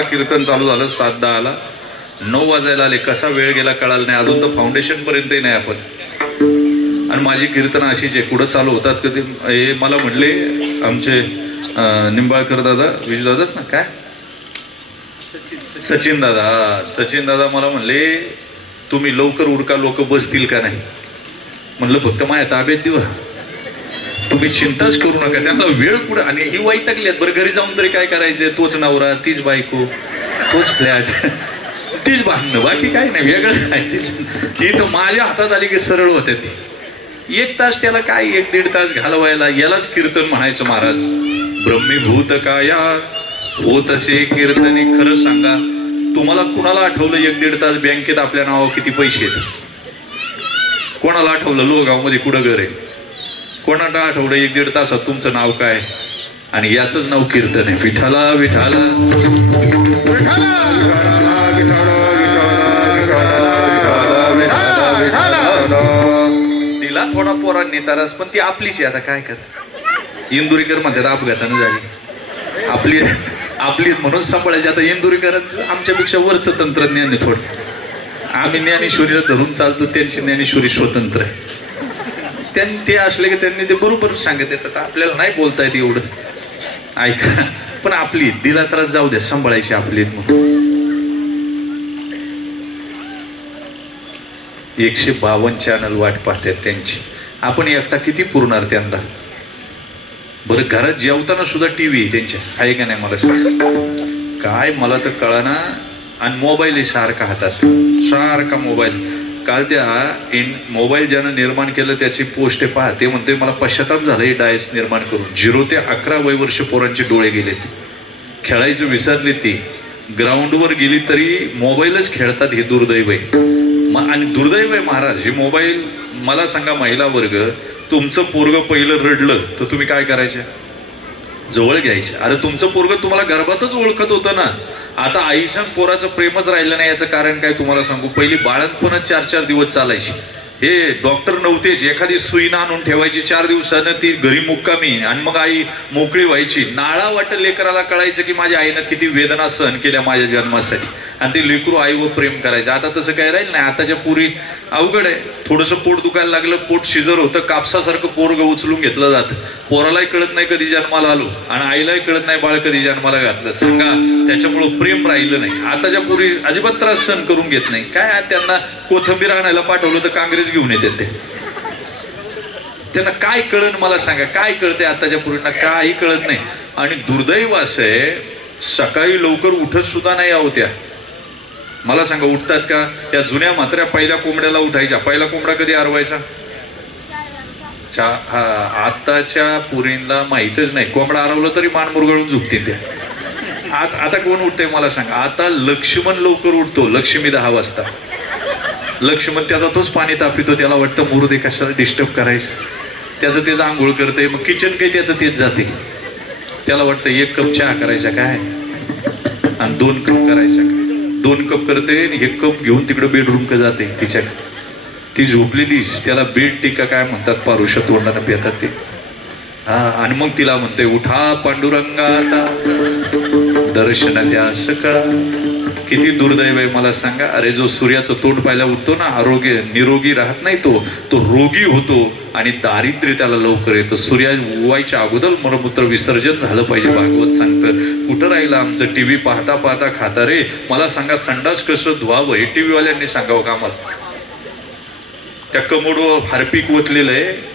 कीर्तन चालू झालं सात दहाला. नऊ वाजायला आले. कसा वेळ गेला कळाला नाही. अजून तर फाउंडेशन पर्यंतही नाही आपण. आणि माझी कीर्तन अशीच आहे कुठं चालू होतात कधी हे मला म्हटले आमचे निंबाळकर दादा विजू दादाच ना काय? सचिन दादा सचिन दादा मला म्हणले तुम्ही लवकर उडका लोक बसतील का नाही? म्हणलं फक्त माझ्या ताब्यात दिवा. तुम्ही चिंताच करू नका त्यांना वेळ कुठं आणि ही वैतागली आहेत बरं घरी जाऊन तरी काय करायचंय? तोच नवरा तीच बायको तोच फ्लॅट तीच बांधणं बाकी काय नाही वेगळं काय? ही तर माझ्या हातात आली की सरळ होते ती. एक तास त्याला काय एक दीड तास घालवायला यालाच कीर्तन म्हणायचं महाराज. ब्रह्मीभूत काया होत असे कीर्तने खरं सांगा. तुम्हाला कुणाला आठवलं एक दीड तास बँकेत आपल्या नावावर किती पैसे आहेत? कोणाला आठवलं? लोगावमध्ये कुठं घर आहे? कोणाला आठवडं एक दीड तासात तुमचं नाव काय? आणि याच नाव कीर्तन आहे. विठाला विठाला तिला थोडा पोरांनी तरस पण ती आपलीच आहे. आता काय कर इंदुरीकर म्हणतात अपघातानं झाली. आपली आपलीच म्हणून सांभाळायची. आता इंदुरीकर आमच्यापेक्षा वरचं तंत्रज्ञान आहे थोडं. आम्ही ज्ञानेश्वरीला धरून चालतो त्यांची ज्ञानेश्वरी स्वतंत्र आहे. त्यांनी ते असले की त्यांनी ते बरोबर सांगत येतात. आपल्याला नाही बोलता येत एवढं. ऐका. पण आपली दिला त्रास जाऊ द्या सांभाळायची आपली एकशे बावन्न चॅनल वाट पाहतात त्यांची. आपण एकटा किती पुरणार त्यांना? बरं घरात जेवताना सुद्धा टी व्ही त्यांच्या. आहे का नाही मला काय मला तर कळना. आणि मोबाईल सारखा हातात. सारखा मोबाईल काल त्या इन मोबाईल ज्यानं निर्माण केलं त्याची पोस्ट आहे पहा ते म्हणते मला पश्चाताप झालं हे डायस निर्माण करून. झिरो ते अकरा वय वर्ष पोरांचे डोळे गेलेत खेळायचं विसरली ती. ग्राउंडवर गेली तरी मोबाईलच खेळतात हे दुर्दैव आहे. मग आणि दुर्दैव आहे महाराज हे मोबाईल मला सांगा महिला वर्ग तुमचं पोरग पहिलं रडलं तर तुम्ही काय करायचे? जवळ घ्यायचे. अरे तुमचं पोरग तुम्हाला गर्भातच ओळखत होतं ना. आता आईशान पोराचं प्रेमच राहिलं नाही याचं कारण काय तुम्हाला सांगू? पहिली बाळणपणच चार चार दिवस चालायची. हे डॉक्टर नव्हतेच एखादी सुईना आणून ठेवायची चार दिवसानं ती घरी मुक्कामी. आणि मग आई मोकळी व्हायची. नाळा वाट लेकराला कळायचं की माझ्या आईनं किती वेदना सहन केल्या माझ्या जन्मासाठी. आणि ते लेकरू आईवर प्रेम करायचं. आता तसं काय राहील नाही. आताच्या पुरी अवघड आहे. थोडंसं पोट दुखायला लागलं पोट शिजर होतं कापसासारखं पोरग उचलून घेतलं जातं. पोरालाही कळत नाही कधी जन्माला आलो आणि आईलाही कळत नाही बाळ कधी जन्माला घातलं. सांगा त्याच्यामुळं प्रेम राहिलं नाही. आताच्या पुरी अजिबात त्रास सहन करून घेत नाही. काय त्यांना कोथंबीर आणायला पाठवलं तर काँग्रेस घेऊन येते ते? त्यांना काय कळण मला सांगा. काय कळते आताच्या पुरींना? काही कळत नाही. आणि दुर्दैव असं आहे सकाळी लवकर उठत सुद्धा नाही आहोत त्या. मला सांगा उठतात का? त्या जुन्या मात्र्या पहिल्या कोंबड्याला उठायच्या. पहिला कोंबडा कधी आरवायचा? चा हा आताच्या पुरींना माहीतच नाही. कोंबडा आरवलं तरी मान मुरगळून झुकतील त्या. आत आता कोण उठतंय मला सांगा? आता लक्ष्मण लवकर उठतो. लक्ष्मी दहा वाजता. लक्ष्मण त्याचा तोच पाणी तापितो. त्याला वाटतं मुरुदे कशाला डिस्टर्ब करायचं? त्याचं तेच आंघोळ करते मग किचन काही त्याचं तेच जाते. त्याला वाटतं एक कप चहा करायचा काय? आणि दोन कप करायचा दोन कप करते आणि एक कप घेऊन तिकडं बेडरूम का जाते तिच्या ती झोपलेली त्याला बेड टीका काय म्हणतात पारुषा तोंडानं पेतात ते. हा आणि मग तिला म्हणते उठा पांडुरंगा आता. दर्शन द्या सकाळ. किती दुर्दैव आहे मला सांगा. अरे जो सूर्याचं तोंड पाहायला उठतो ना आरोग्य निरोगी राहत नाही तो तो रोगी होतो आणि दारिद्र्य त्याला लवकर येतं. सूर्या उवायच्या अगोदर मलमूत्र विसर्जन झालं पाहिजे भागवत सांगतं. कुठं राहिलं आमचं टीव्ही पाहता पाहता खाता? रे मला सांगा संडास कसं धुवावं? हे टीव्ही वाल्यांनी सांगावं का मला त्या कमोडवर हार्पिक ओतलेलं आहे.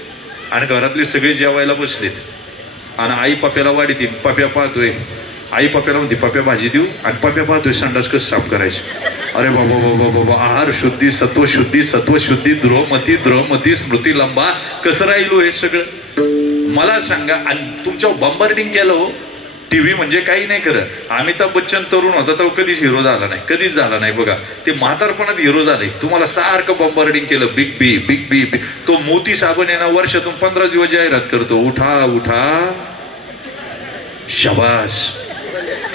आणि घरातले सगळे जेवायला बसलेत. आणि आई पप्याला वाढीत पप्या पाहतोय. आई पप्याला म्हणते पप्या भाजी देऊ. आणि पप्या पाहतोय संडास कसं साफ करायचे. अरे बाबा बाबा बाबा आहार शुद्धी सत्व शुद्धी सत्व शुद्धी द्रोमती द्रोमती स्मृती लंबा. कसं राहिलो हे सगळं? मला सांगा आणि तुमच्या बॉम्बार्डिंग केलं हो. टीव्ही म्हणजे काही नाही करत. अमिताभ बच्चन तरुण होता तो कधीच हिरो झाला नाही. कधीच झाला नाही. बघा ते म्हातारपणात हिरो झाले. तुम्हाला सारखं बॉम्बार्डिंग केलं big B big B big तो मोती साबण आहे ना वर्षातून पंधरा दिवस जाहिरात करतो. उठा उठा. शबास.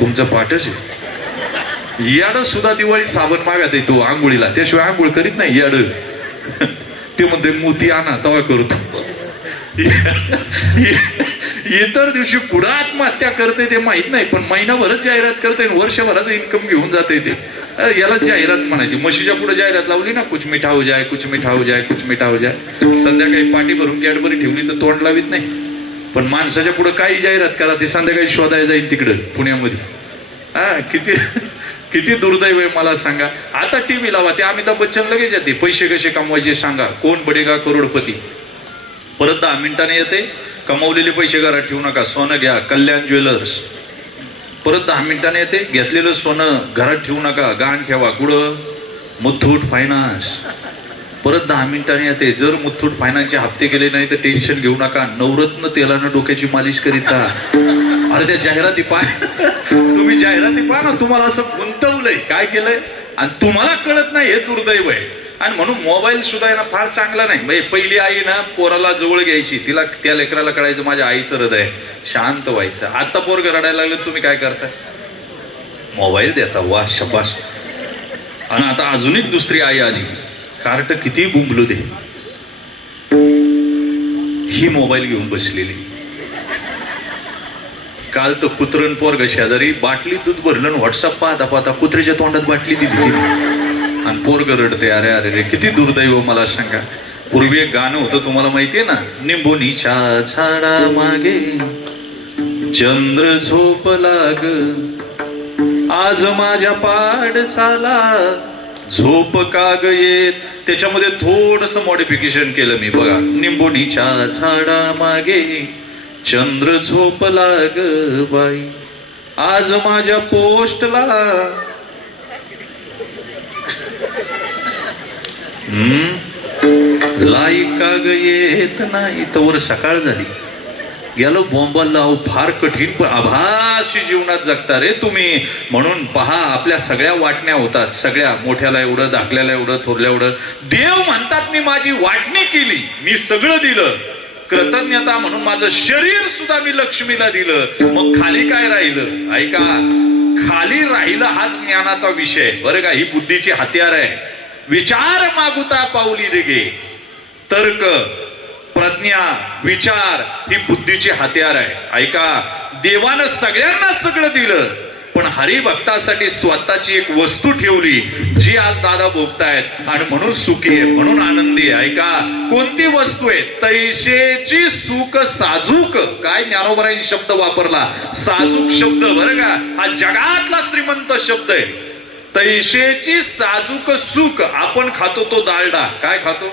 तुमचं पाठच आहे. याड सुद्धा दिवाळी साबण मागत तो आंघोळीला. त्याशिवाय आंघोळ करीत नाही याड. ते म्हणते मोती आणा तवा करतो इतर दिवशी पुढं आत्महत्या करते ते माहीत नाही पण महिनाभरच जाहिरात करते आणि वर्षभराचं इन्कम घेऊन जाते ते. याला जाहिरात म्हणायची. म्हशीच्या पुढे जाहिरात लावली ना कुछ मिठा हो जाय कुछ मिठा हो जाय कुछ मिठा हो जाय. संध्याकाळी पाठी भरून कॅडबरी ठेवली तर तोंड लावित नाही. पण माणसाच्या पुढे काही जाहिरात करा ते संध्याकाळी शोधायला जाईल तिकडं पुण्यामध्ये. हा किती किती दुर्दैव आहे मला सांगा. आता टीव्ही लावा ते अमिताभ बच्चन लगेच येते. पैसे कसे कमवायचे सांगा. कोण बडेगा करोडपती? परत दहा मिनिटाने येते. कमवलेले पैसे घरात ठेवू नका सोनं घ्या कल्याण ज्वेलर्स. परत दहा मिनिटाने येते घेतलेलं सोनं घरात ठेवू नका गहाण ठेवा. कुठं? मुथूट फायनान्स परत दहा मिनिटांनी येते जर मुथूट फायनान्सचे हप्ते गेले नाही तर टेन्शन घेऊ नका नवरत्न तेलानं डोक्याची मालिश करीता. अरे त्या जाहिराती पाय तुम्ही जाहिराती पहा ना तुम्हाला असं गुंतवलंय. काय केलंय? आणि तुम्हाला कळत नाही हे दुर्दैव आहे. आणि म्हणून मोबाईल सुद्धा आहे ना फार चांगला नाही. म्हणजे पहिली आई ना पोराला जवळ घ्यायची. तिला त्या लेकराला कळायचं माझ्या आईचं हृदय शांत व्हायचं. आता पोरग रडायला लागलं तुम्ही काय करताय? मोबाईल देता वा शबास. आणि आता अजून एक दुसरी आई आली. कार्ट किती बुंबलू दे. ही मोबाईल घेऊन बसलेली. काल तर कुत्रण पोरग शेजारी बाटली दूध भरलं आणि व्हॉट्सअप पाहता पाहता कुत्र्याच्या तोंडात बाटली दिली आणि पोरग रडते अरे अरे रे किती दुर्दैव हो मला सांगा. पूर्वी एक गाणं होतं तुम्हाला माहितीये ना? निंबोनीच्या झाडा मागे चंद्र झोप लाग. आज माझ्या पाडसाला झोप काग येत. त्याच्यामध्ये थोडस मॉडिफिकेशन केलं मी बघा. निंबोनीच्या झाडा मागे चंद्र झोप लाग बाई. आज माझ्या पोस्टला हम्म? लाईक ग येत नाही. तर सकाळ झाली. गेलो बॉम्बाला अहो फार कठीण पण आभासी जीवनात जगता रे तुम्ही. म्हणून पहा आपल्या सगळ्या वाटण्या होतात. सगळ्या मोठ्याला एवढं धाकल्याला एवढं थोरल्या एवढं. देव म्हणतात मी माझी वाटणी केली. मी सगळं दिलं. कृतज्ञता म्हणून माझं शरीर सुद्धा मी लक्ष्मीला दिलं. मग खाली काय राहिलं? ऐका खाली राहिलं हाच ज्ञानाचा विषय. बरं का ही बुद्धीची हत्यार आहे. विचार मागुता पाऊली रेगे. तर्क प्रज्ञा विचार ही बुद्धीची हत्यार आहे. ऐका देवानं सगळ्यांना सगळं दिलं पण हरिभक्तासाठी स्वतःची एक वस्तू ठेवली जी आज दादा भोगतायत आणि म्हणून सुखी आहे म्हणून आनंदी आहे. ऐका कोणती वस्तू आहे? तैशेची सुख साजूक. काय ज्ञानोबराई शब्द वापरला? साजूक शब्द बरं का? हा जगातला श्रीमंत शब्द आहे. तैशेची साजूक सुख आपण खातो तो दालडा. काय खातो?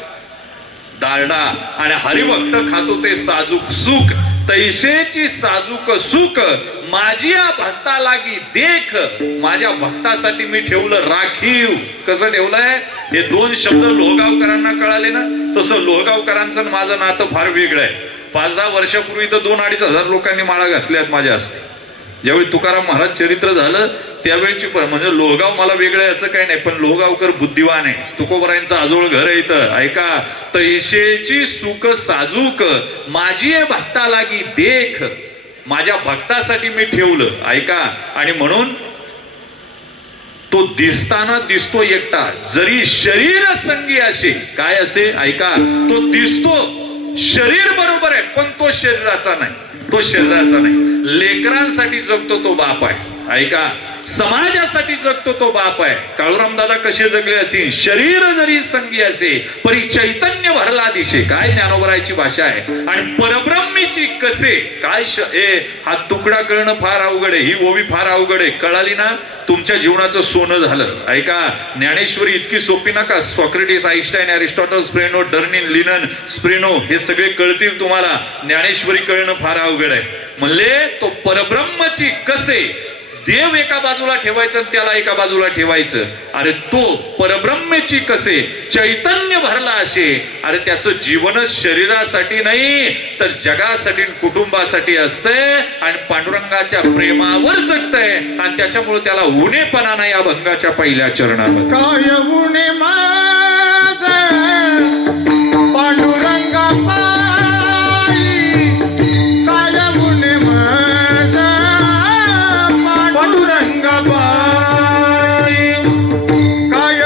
दालडा. आणि हरिभक्त खातो ते साजूक सुख तैशेची साजूक सुख माझी या भक्ता लागी देख. माझ्या भक्तासाठी मी ठेवलं राखीव. कसं ठेवलंय? हे दोन शब्द लोहगावकरांना कळाले ना? तसं लोहगावकरांचं माझं नातं फार वेगळं आहे. पाच दहा वर्षापूर्वी तर दोन अडीच हजार लोकांनी माळा घातल्यात माझ्या हस्ते. ज्यावेळी तुकाराम महाराज चरित्र झालं त्यावेळीची म्हणजे लोहगाव मला वेगळं आहे असं काही नाही पण लोहगावकर बुद्धिवान आहे. तुकोबरायांचं आजोळ घर आहे इथं. ऐका तैशेची सुख साजूक माझी भक्ता लागी देख. माझ्या भक्तासाठी मी ठेवलं. ऐका आणि म्हणून तो दिसताना दिसतो एकटा. जरी शरीर संगी असे काय असे? ऐका तो दिसतो. शरीर बरोबर आहे पण तो शरीराचा नाही. तो शरीराचा नाही. लेकरांसाठी जगतो तो बाप आहे. ऐका समाजासाठी जगतो तो बाप आहे. काळूराम दादा कसे जगले असतील? शरीर जरी संगी असे परी चैतन्य भरला दिशे. काय ज्ञानोबरायची भाषा आहे? आणि परब्रह्मीची कसे? काय श- ए हा तुकडा कळणं फार अवघड आहे. ही ओवी फार अवघड आहे. कळाली ना? तुमच्या जीवनाचं सोनं झालं. ऐका ज्ञानेश्वरी इतकी सोपी नका. सॉक्रेटिस आईस्टाईन अरिस्टॉटल स्प्रेनो डर्निन लिनन स्प्रेनो हे सगळे कळतील तुम्हाला. ज्ञानेश्वरी कळणं फार अवघड आहे. म्हणले तो परब्रह्मची कसे? देव एका बाजूला ठेवायचं त्याला एका बाजूला ठेवायचं. अरे तो परब्रह्मेची कसे चैतन्य भरला असे. अरे त्याचं जीवनच शरीरासाठी नाही तर जगासाठी कुटुंबासाठी असतंय आणि पांडुरंगाच्या प्रेमावर जगतंय. आणि त्याच्यामुळे त्याला उणेपणा नाही या भंगाच्या पहिल्या चरणामध्ये. काय उणे